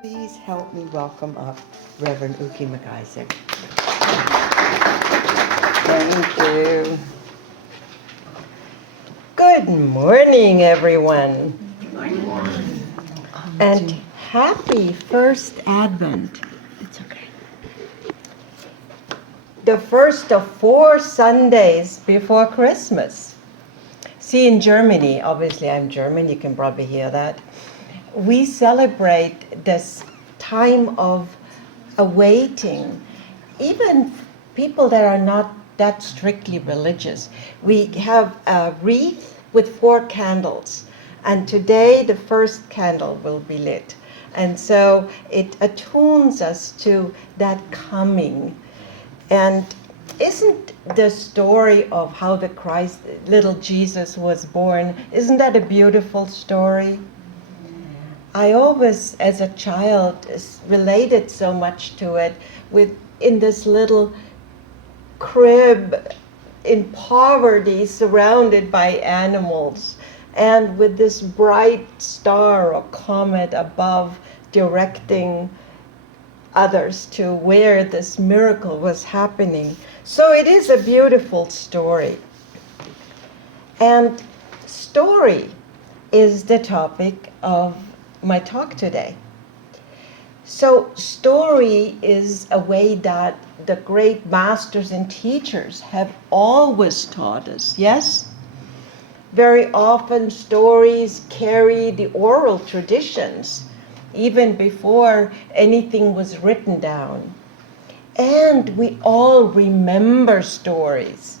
Please help me welcome up Reverend Uki McIsaac. Thank you. Good morning, everyone. Good morning. And happy first Advent. It's okay. The first of 4 Sundays before Christmas. See, in Germany, obviously I'm German, you can probably hear that. We celebrate this time of awaiting. Even people that are not that strictly religious. We have a wreath with 4 candles. And today the first candle will be lit. And so it attunes us to that coming. And isn't the story of how the Christ, little Jesus was born, isn't that a beautiful story? I always, as a child, related so much to it in this little crib in poverty surrounded by animals and with this bright star or comet above directing others to where this miracle was happening. So it is a beautiful story. And story is the topic of my talk today. So story is a way that the great masters and teachers have always taught us, yes? Very often stories carry the oral traditions, even before anything was written down. And we all remember stories.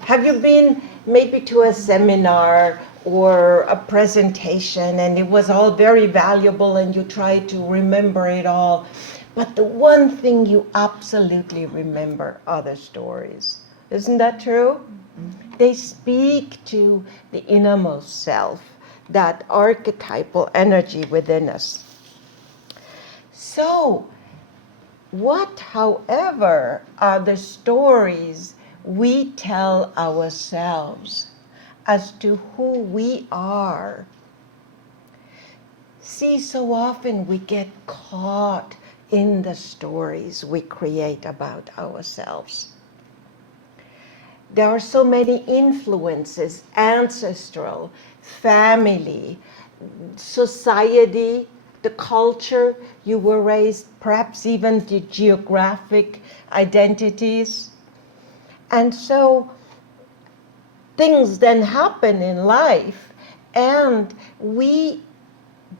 Have you been maybe to a seminar or a presentation and it was all very valuable and you tried to remember it all, but the one thing you absolutely remember are the stories? Isn't that true? Mm-hmm. They speak to the innermost self, that archetypal energy within us. So, what, however, are the stories we tell ourselves as to who we are? See, so often we get caught in the stories we create about ourselves. There are so many influences, ancestral, family, society, the culture you were raised, perhaps even the geographic identities. And so things then happen in life, and we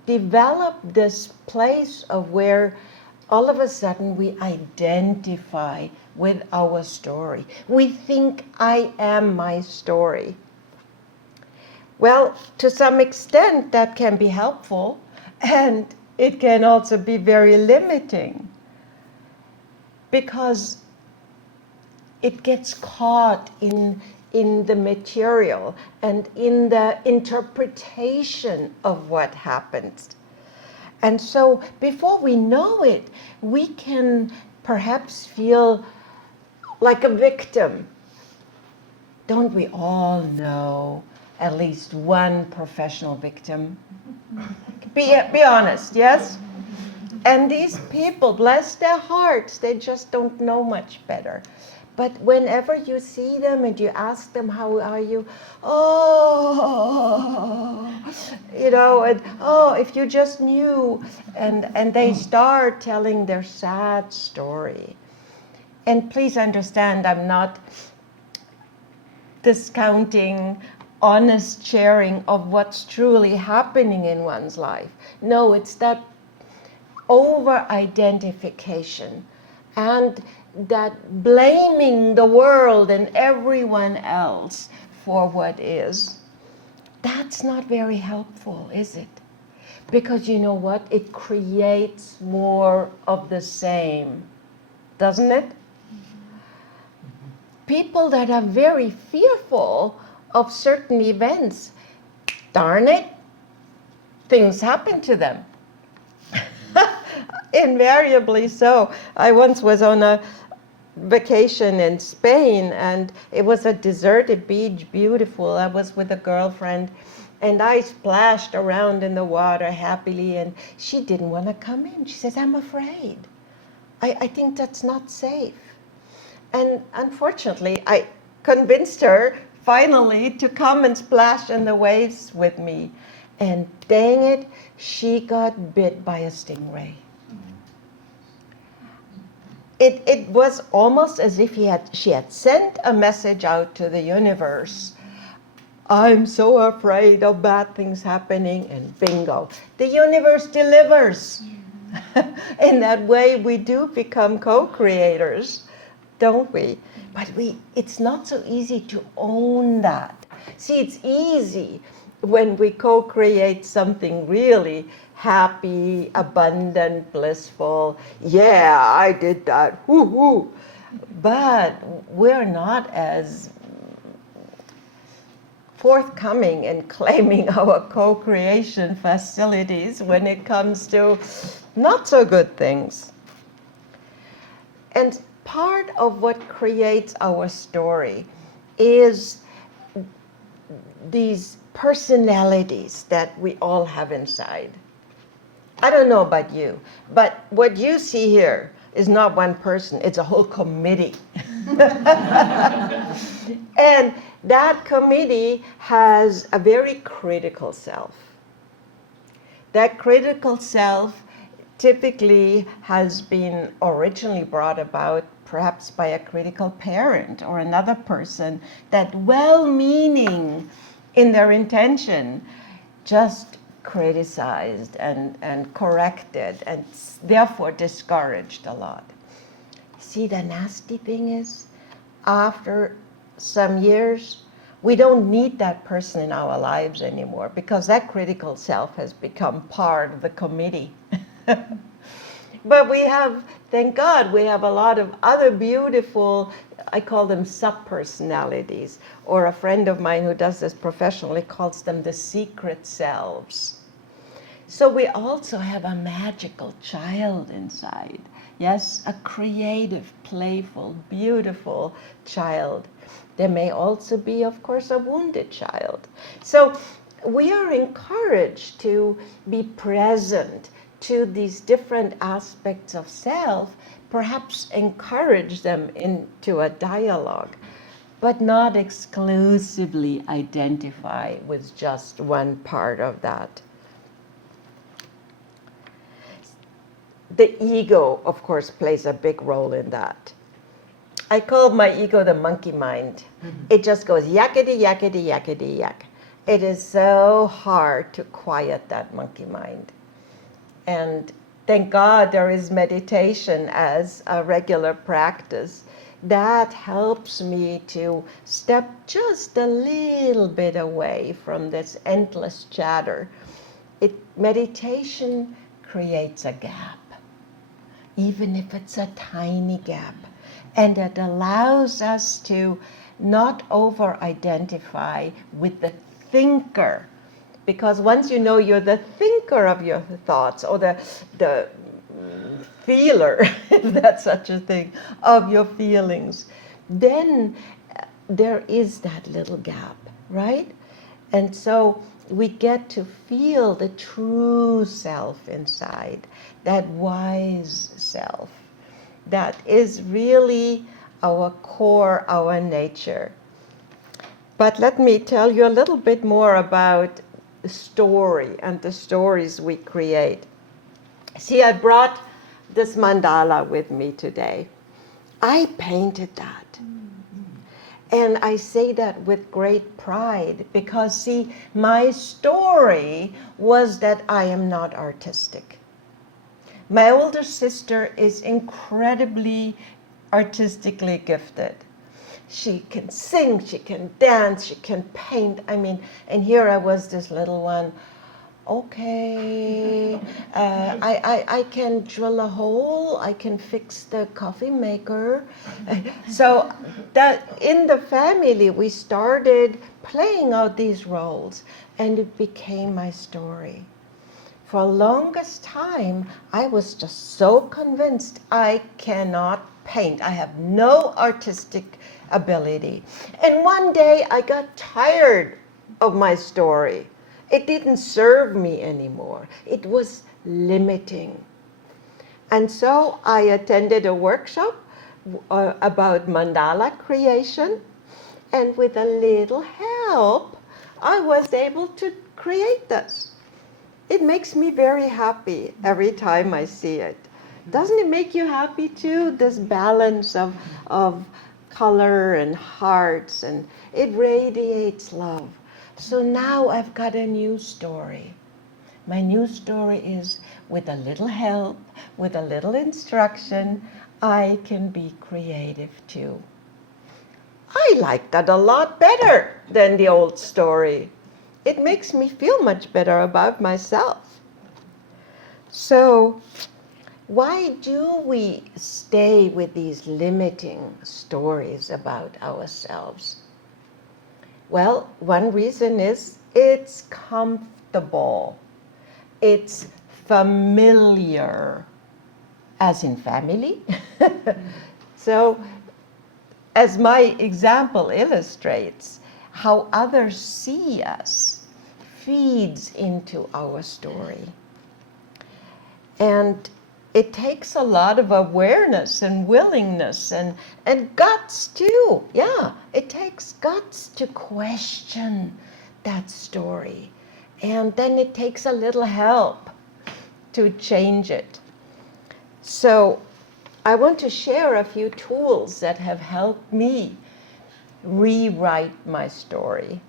develop this place of where all of a sudden we identify with our story. We think, I am my story. Well, to some extent that can be helpful, and it can also be very limiting, because it gets caught in the material and in the interpretation of what happens. And so before we know it, we can perhaps feel like a victim. Don't we all know at least one professional victim? Be honest, yes? And these people, bless their hearts, they just don't know much better. But whenever you see them and you ask them, how are you? Oh, and oh, if you just knew. And they start telling their sad story. And please understand, I'm not discounting honest sharing of what's truly happening in one's life. No, it's that over-identification and that blaming the world and everyone else for what is. That's not very helpful, is it? Because you know what? It creates more of the same, doesn't it? People that are very fearful of certain events, darn it, things happen to them. Invariably so. I once was on a vacation in Spain, and it was a deserted beach, beautiful. I was with a girlfriend, And I splashed around in the water happily, and she didn't want to come in. She says, I'm afraid. I think that's not safe. And unfortunately, I convinced her finally to come and splash in the waves with me. And dang it, she got bit by a stingray. It was almost as if she had sent a message out to the universe. I'm so afraid of bad things happening, and bingo, the universe delivers. In that way, we do become co-creators, don't we? But it's not so easy to own that. See, it's easy when we co-create something really happy, abundant, blissful. Yeah, I did that. Woo-hoo. But we're not as forthcoming in claiming our co-creation facilities when it comes to not so good things. And part of what creates our story is these personalities that we all have inside. I don't know about you, but what you see here is not one person, it's a whole committee. And that committee has a very critical self. That critical self typically has been originally brought about perhaps by a critical parent or another person that, well-meaning in their intention, just criticized and corrected and therefore discouraged a lot. See, the nasty thing is, after some years, we don't need that person in our lives anymore because that critical self has become part of the committee. But we have, thank God, we have a lot of other beautiful, I call them sub-personalities, or a friend of mine who does this professionally calls them the secret selves. So we also have a magical child inside. Yes, a creative, playful, beautiful child. There may also be, of course, a wounded child. So we are encouraged to be present to these different aspects of self, perhaps encourage them into a dialogue, but not exclusively identify with just one part of that. The ego, of course, plays a big role in that. I call my ego the monkey mind. It just goes yakety, yakety, yakety, yak. It is so hard to quiet that monkey mind. And thank God there is meditation as a regular practice. That helps me to step just a little bit away from this endless chatter. Meditation creates a gap, even if it's a tiny gap. And it allows us to not over-identify with the thinker. Because once you know you're the thinker of your thoughts, or the feeler, if that's such a thing, of your feelings, then there is that little gap, right? And so we get to feel the true self inside, that wise self. That is really our core, our nature. But let me tell you a little bit more about the story and the stories we create. See, I brought this mandala with me today. I painted that. And I say that with great pride because, see, my story was that I am not artistic. My older sister is incredibly artistically gifted. She can sing, she can dance, she can paint. I mean, and here I was, this little one. Okay, I can drill a hole, I can fix the coffee maker. So that in the family, we started playing out these roles, and it became my story. For the longest time, I was just so convinced I cannot paint. I have no artistic ability. And one day I got tired of my story. It didn't serve me anymore. It was limiting. And so I attended a workshop about mandala creation, and with a little help, I was able to create this. It makes me very happy every time I see it. Doesn't it make you happy too? This balance of color and hearts, and it radiates love. So now I've got a new story. My new story is, with a little help, with a little instruction, I can be creative too. I like that a lot better than the old story. It makes me feel much better about myself. So, why do we stay with these limiting stories about ourselves? Well, one reason is it's comfortable. It's familiar, as in family. So, as my example illustrates, how others see us feeds into our story. And it takes a lot of awareness and willingness and guts too. Yeah, it takes guts to question that story. And then it takes a little help to change it. So I want to share a few tools that have helped me rewrite my story,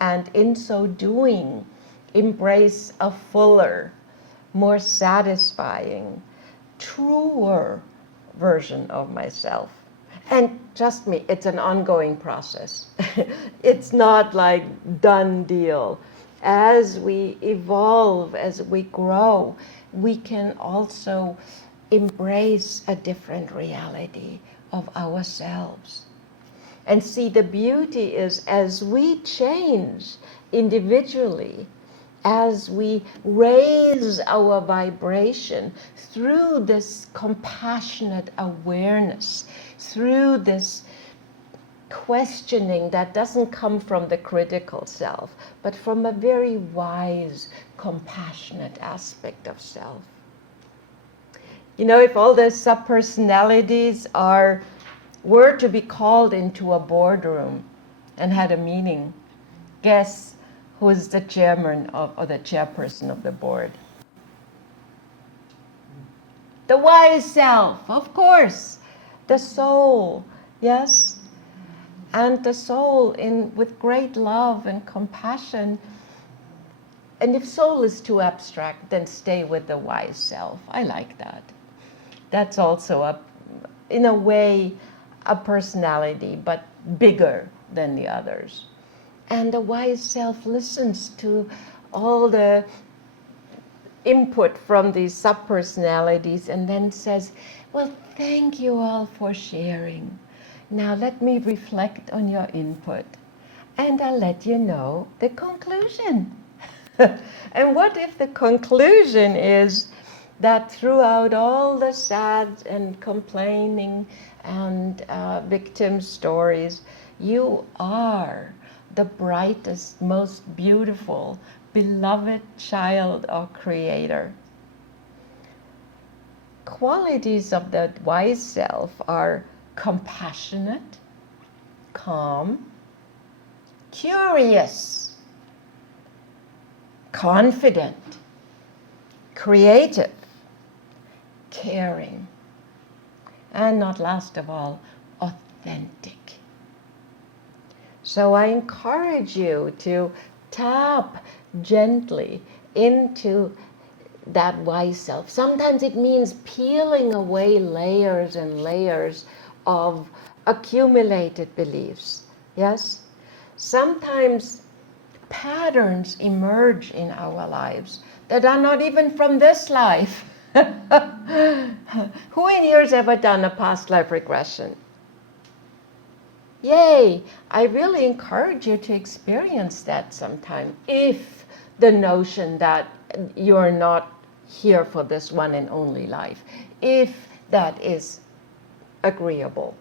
and in so doing, embrace a fuller, more satisfying, truer version of myself. And trust me, it's an ongoing process. It's not like done deal. As we evolve, as we grow, we can also embrace a different reality of ourselves. And see, the beauty is, as we change individually, as we raise our vibration through this compassionate awareness, through this questioning that doesn't come from the critical self, but from a very wise, compassionate aspect of self. You know, if all the subpersonalities were to be called into a boardroom and had a meeting, guess who's the chairman or the chairperson of the board? The wise self, of course. The soul, yes. And the soul, with great love and compassion. And if soul is too abstract, then stay with the wise self. I like that. That's also, in a way, a personality, but bigger than the others. And the wise self listens to all the input from these subpersonalities and then says, well, thank you all for sharing. Now let me reflect on your input, and I'll let you know the conclusion. And what if the conclusion is that throughout all the sad and complaining and victim stories, you are the brightest, most beautiful, beloved child or creator? Qualities of the wise self are compassionate, calm, curious, confident, creative, caring, and not last of all, authentic. So I encourage you to tap gently into that wise self. Sometimes it means peeling away layers and layers of accumulated beliefs. Yes? Sometimes patterns emerge in our lives that are not even from this life. Who in here has ever done a past life regression? Yay! I really encourage you to experience that sometime, if the notion that you're not here for this one and only life, if that is agreeable.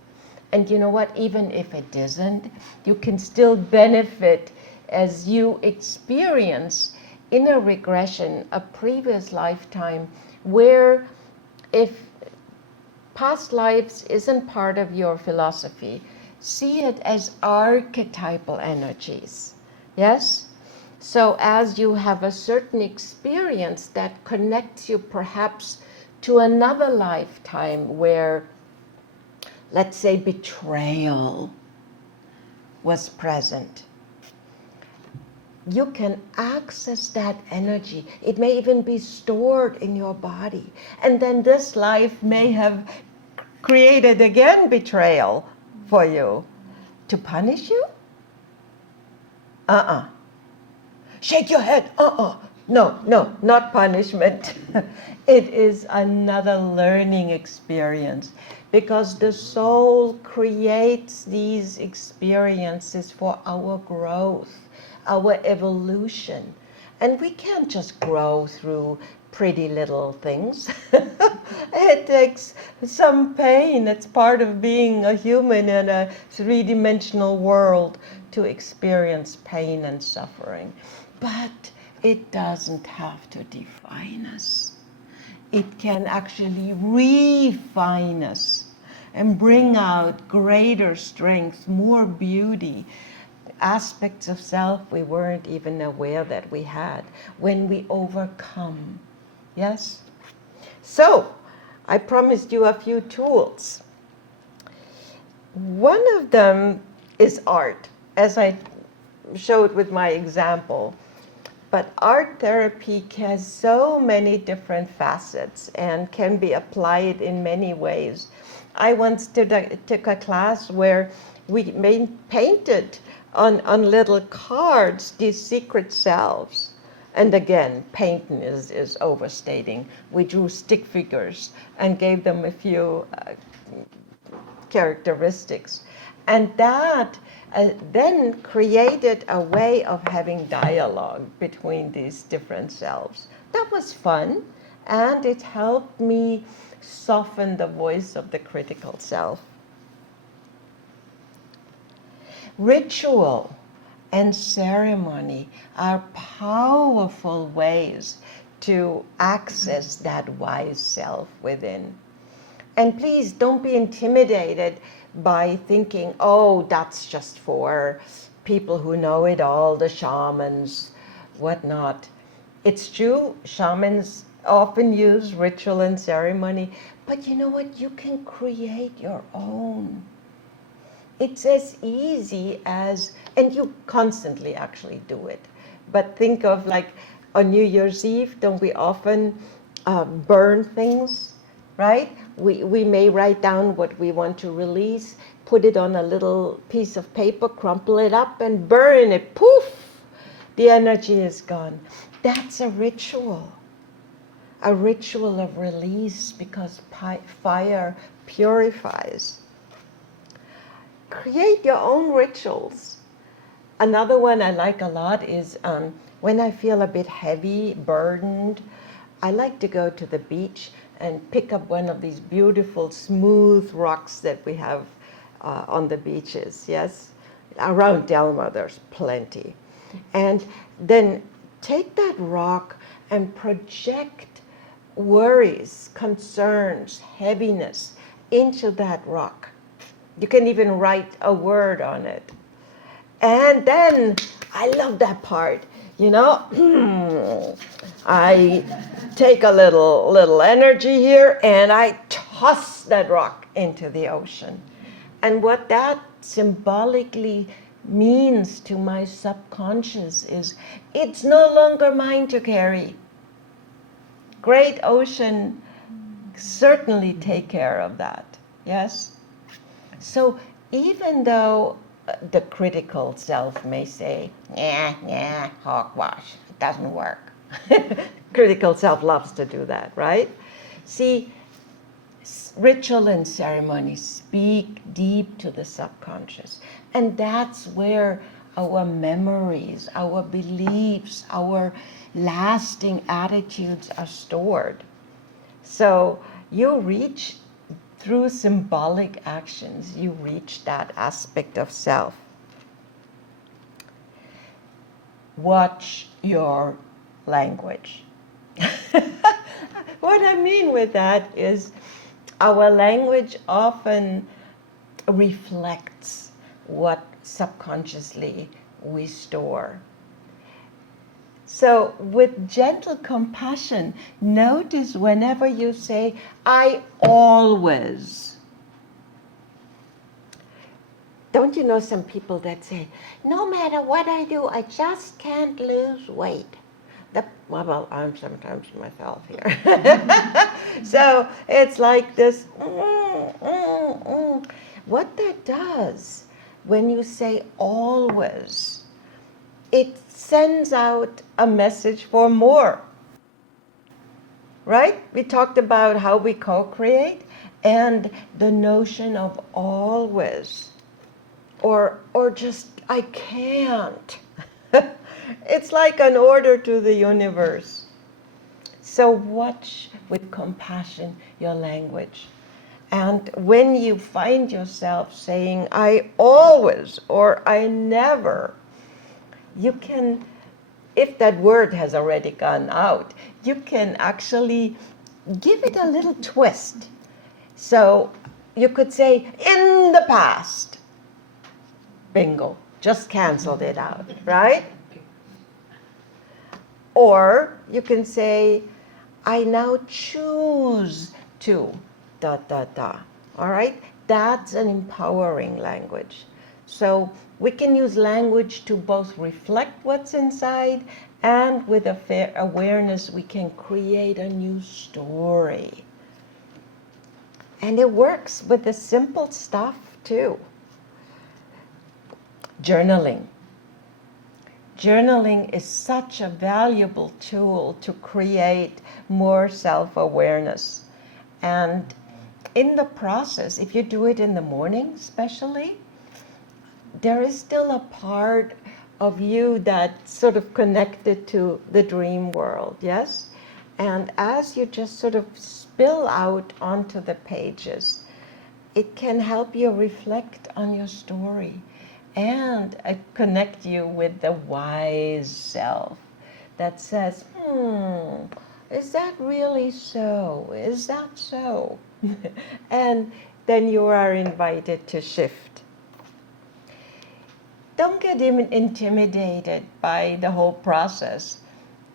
And you know what? Even if it isn't, you can still benefit as you experience inner regression, a previous lifetime, where if past lives isn't part of your philosophy, see it as archetypal energies. Yes? So as you have a certain experience that connects you perhaps to another lifetime where, let's say, betrayal was present, you can access that energy. It may even be stored in your body. And then this life may have created again betrayal for you to punish you? Shake your head. No, no, not punishment. It is another learning experience, because the soul creates these experiences for our growth, our evolution. And we can't just grow through pretty little things. It takes some pain. It's part of being a human in a three-dimensional world to experience pain and suffering. But it doesn't have to define us. It can actually refine us and bring out greater strength, more beauty, aspects of self we weren't even aware that we had when we overcome. Yes? So, I promised you a few tools. One of them is art, as I showed with my example. But art therapy has so many different facets and can be applied in many ways. I once took a class where we painted on little cards these secret selves. And again, painting is overstating. We drew stick figures and gave them a few characteristics. And that then created a way of having dialogue between these different selves. That was fun, and it helped me soften the voice of the critical self. Ritual and ceremony are powerful ways to access that wise self within. And please don't be intimidated by thinking, oh, that's just for people who know it all, the shamans, whatnot. It's true, shamans often use ritual and ceremony, but you know what? You can create your own. It's as easy as, and you constantly actually do it, but think of like on New Year's Eve, don't we often burn things, right? We may write down what we want to release, put it on a little piece of paper, crumple it up and burn it. Poof! The energy is gone. That's a ritual of release, because fire purifies. Create your own rituals. Another one I like a lot is when I feel a bit heavy, burdened, I like to go to the beach and pick up one of these beautiful smooth rocks that we have on the beaches, yes? Around Delma there's plenty. And then take that rock and project worries, concerns, heaviness into that rock. You can even write a word on it. And then, I love that part, you know, I take a little energy here and I toss that rock into the ocean. And what that symbolically means to my subconscious is it's no longer mine to carry. Great ocean certainly take care of that, yes? So even though the critical self may say, yeah, hogwash, it doesn't work. Critical self loves to do that, right? See, ritual and ceremony speak deep to the subconscious. And that's where our memories, our beliefs, our lasting attitudes are stored. So you reach, through symbolic actions, you reach that aspect of self. Watch your language. What I mean with that is our language often reflects what subconsciously we store. So with gentle compassion, notice whenever you say, I always. Don't you know some people that say, no matter what I do, I just can't lose weight? Well, I'm sometimes myself here. So it's like this. What that does, when you say always, it sends out a message for more. Right? We talked about how we co-create and the notion of always. Or just, I can't. It's like an order to the universe. So watch with compassion your language. And when you find yourself saying, I always or I never, you can, if that word has already gone out, you can actually give it a little twist. So you could say, in the past. Bingo. Just canceled it out, right? Or you can say, I now choose to, da, da, da. All right? That's an empowering language. So we can use language to both reflect what's inside, and with a fair awareness, we can create a new story. And it works with the simple stuff too. Journaling. Journaling is such a valuable tool to create more self-awareness. And in the process, if you do it in the morning especially, there is still a part of you that's sort of connected to the dream world, yes? And as you just sort of spill out onto the pages, it can help you reflect on your story and connect you with the wise self that says, is that really so? Is that so? And then you are invited to shift. Don't get intimidated by the whole process.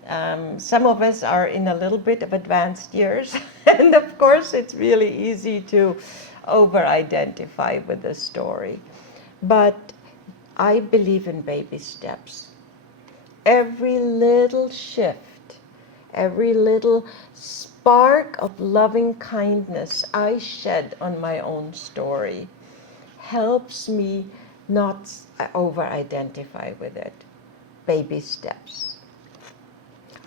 Some of us are in a little bit of advanced years, and of course it's really easy to over-identify with the story. But I believe in baby steps. Every little shift, every little spark of loving kindness I shed on my own story helps me not over-identify with it. Baby steps.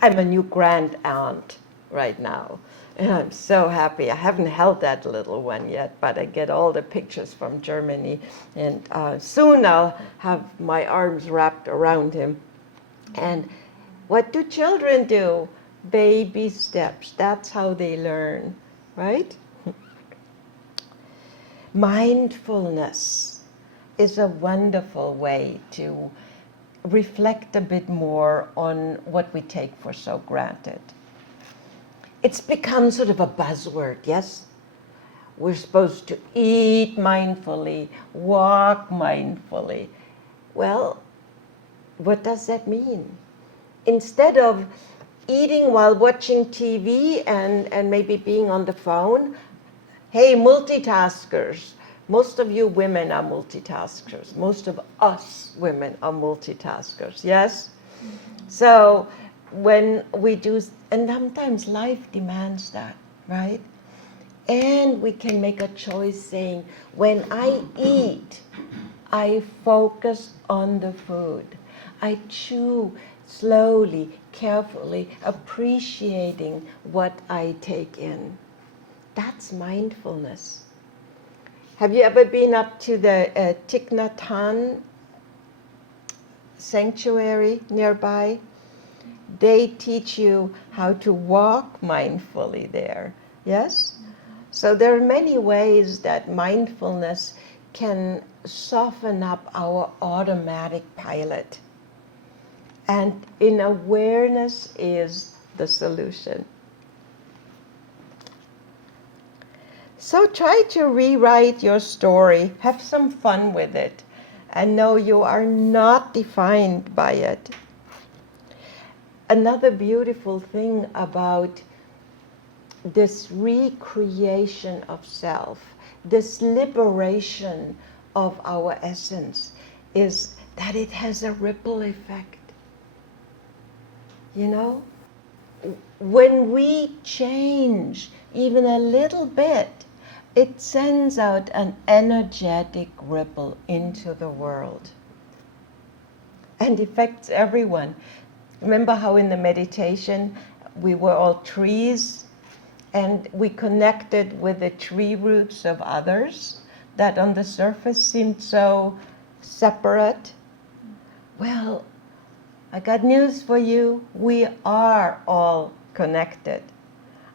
I'm a new grand aunt right now, and I'm so happy. I haven't held that little one yet, but I get all the pictures from Germany, and soon I'll have my arms wrapped around him. And what do children do? Baby steps. That's how they learn, right? Mindfulness is a wonderful way to reflect a bit more on what we take for so granted. It's become sort of a buzzword, yes? We're supposed to eat mindfully, walk mindfully. Well, what does that mean? Instead of eating while watching TV and maybe being on the phone, hey, multitaskers. Most of you women are multitaskers. Most of us women are multitaskers, yes? So when we do, and sometimes life demands that, right? And we can make a choice saying, when I eat, I focus on the food. I chew slowly, carefully, appreciating what I take in. That's mindfulness. Have you ever been up to the Thich Nhat Hanh sanctuary nearby? They teach you how to walk mindfully there, yes? So there are many ways that mindfulness can soften up our automatic pilot. And in awareness is the solution. So try to rewrite your story, have some fun with it, and know you are not defined by it. Another beautiful thing about this recreation of self, this liberation of our essence, is that it has a ripple effect. You know, when we change even a little bit, it sends out an energetic ripple into the world and affects everyone. Remember how in the meditation we were all trees and we connected with the tree roots of others that on the surface seemed so separate? Well, I got news for you. We are all connected.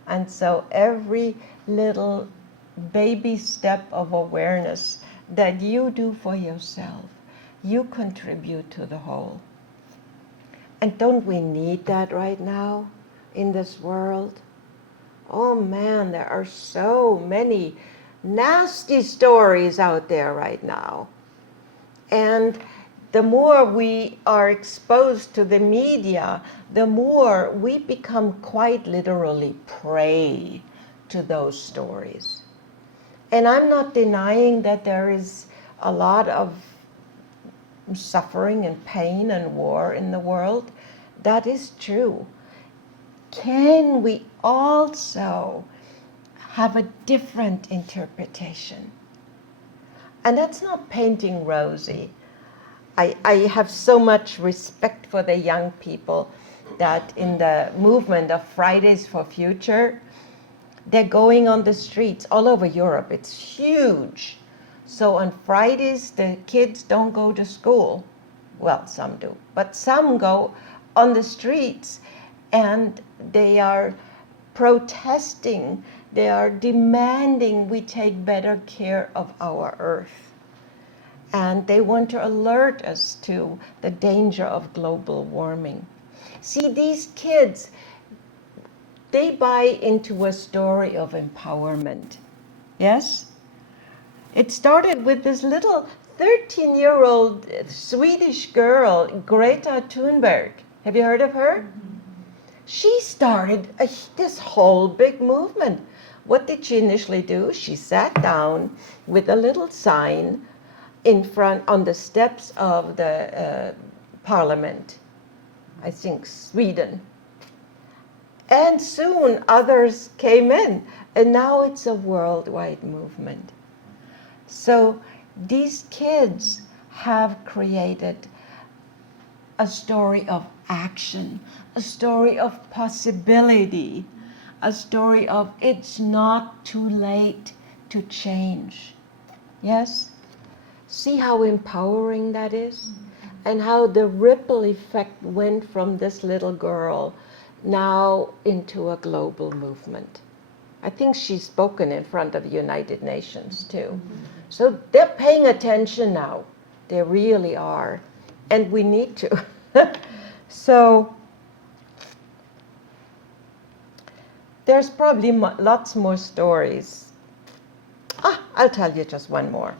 And so every little baby step of awareness that you do for yourself, you contribute to the whole. And don't we need that right now in this world? Oh man, there are so many nasty stories out there right now. And the more we are exposed to the media, the more we become quite literally prey to those stories. And I'm not denying that there is a lot of suffering and pain and war in the world. That is true. Can we also have a different interpretation? And that's not painting rosy. I have so much respect for the young people that in the movement of Fridays for Future, they're going on the streets all over Europe. It's huge. So on Fridays, the kids don't go to school. Well, some do, but some go on the streets and they are protesting. They are demanding we take better care of our earth. And they want to alert us to the danger of global warming. See, these kids, they buy into a story of empowerment. Yes? It started with this little 13-year-old Swedish girl, Greta Thunberg. Have you heard of her? Mm-hmm. She started this whole big movement. What did she initially do? She sat down with a little sign in front on the steps of the parliament, I think Sweden. And soon others came in, and now it's a worldwide movement. So these kids have created a story of action, a story of possibility, a story of it's not too late to change. Yes? See how empowering that is? And how the ripple effect went from this little girl now into a global movement. I think she's spoken in front of the United Nations too. So they're paying attention now. They really are. And we need to. So there's probably lots more stories. I'll tell you just one more.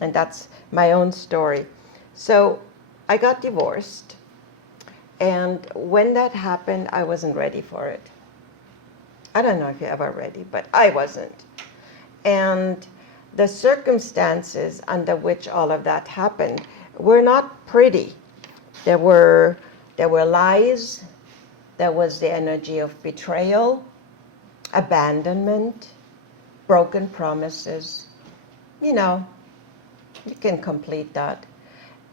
And that's my own story. So I got divorced. And when that happened, I wasn't ready for it. I don't know if you're ever ready, but I wasn't. And the circumstances under which all of that happened were not pretty. There were lies. There was the energy of betrayal, abandonment, broken promises. You know, you can complete that.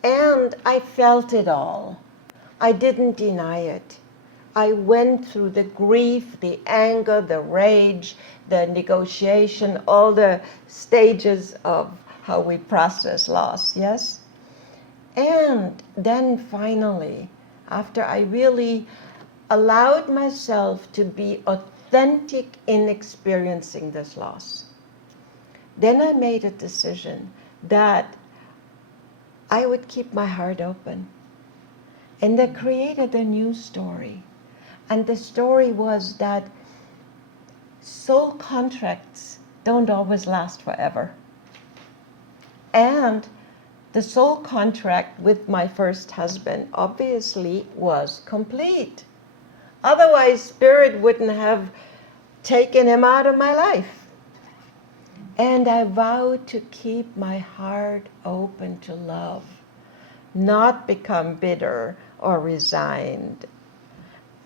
And I felt it all. I didn't deny it. I went through the grief, the anger, the rage, the negotiation, all the stages of how we process loss, yes? And then finally, after I really allowed myself to be authentic in experiencing this loss, then I made a decision that I would keep my heart open And they created a new story. And the story was that soul contracts don't always last forever. And the soul contract with my first husband obviously was complete. Otherwise, Spirit wouldn't have taken him out of my life. And I vowed to keep my heart open to love, not become bitter or resigned.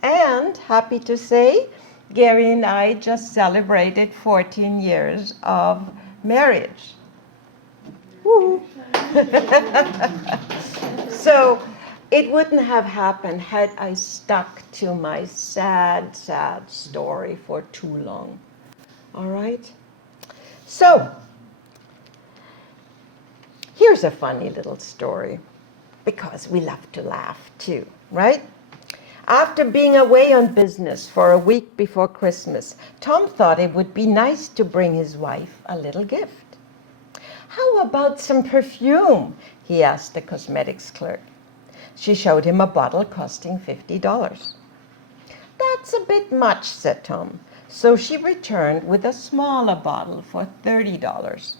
And happy to say, Gary and I just celebrated 14 years of marriage. Woo. So it wouldn't have happened had I stuck to my sad, sad story for too long. All right? So here's a funny little story, because we love to laugh too, right? After being away on business for a week before Christmas, Tom thought it would be nice to bring his wife a little gift. How about some perfume? He asked the cosmetics clerk. She showed him a bottle costing $50. That's a bit much, said Tom. So she returned with a smaller bottle for $30.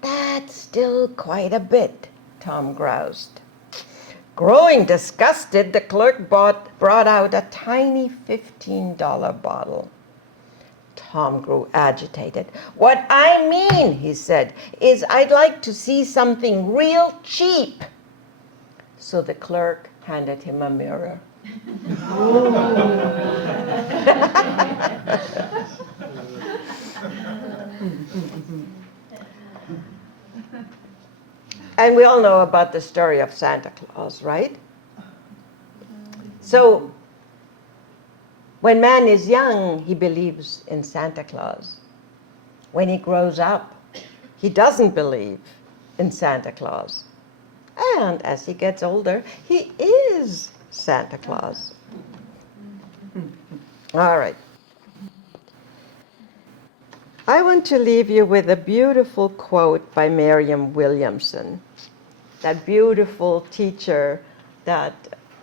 That's still quite a bit, Tom groused. Growing disgusted, the clerk brought out a tiny $15 bottle. Tom grew agitated. What I mean, he said, is I'd like to see something real cheap. So the clerk handed him a mirror. And we all know about the story of Santa Claus, right? So when man is young, he believes in Santa Claus. When he grows up, he doesn't believe in Santa Claus. And as he gets older, he is Santa Claus. All right. I want to leave you with a beautiful quote by Mariam Williamson, that beautiful teacher that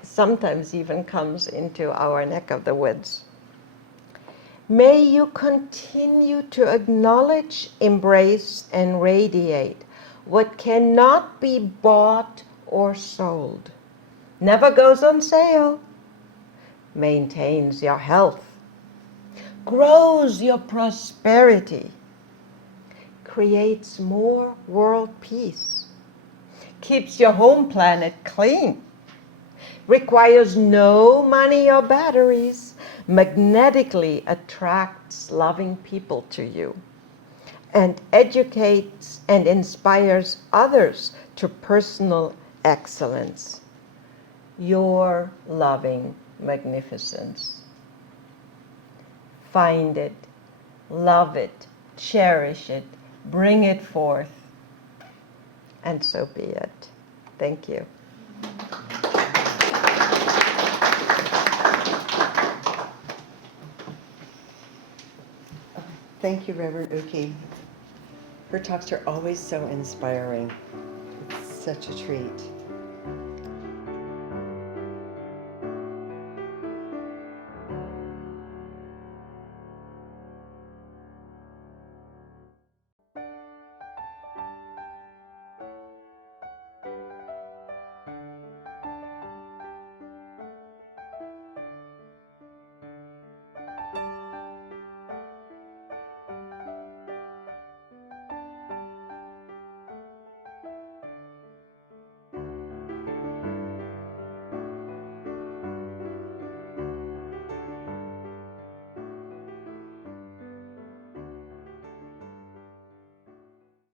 sometimes even comes into our neck of the woods. May you continue to acknowledge, embrace, and radiate what cannot be bought or sold, never goes on sale, maintains your health, grows your prosperity, creates more world peace, keeps your home planet clean, requires no money or batteries, magnetically attracts loving people to you, and educates and inspires others to personal excellence. Your loving magnificence. Find it, love it, cherish it, bring it forth, and so be it. Thank you. Thank you, Reverend Uki. Her talks are always so inspiring. It's such a treat.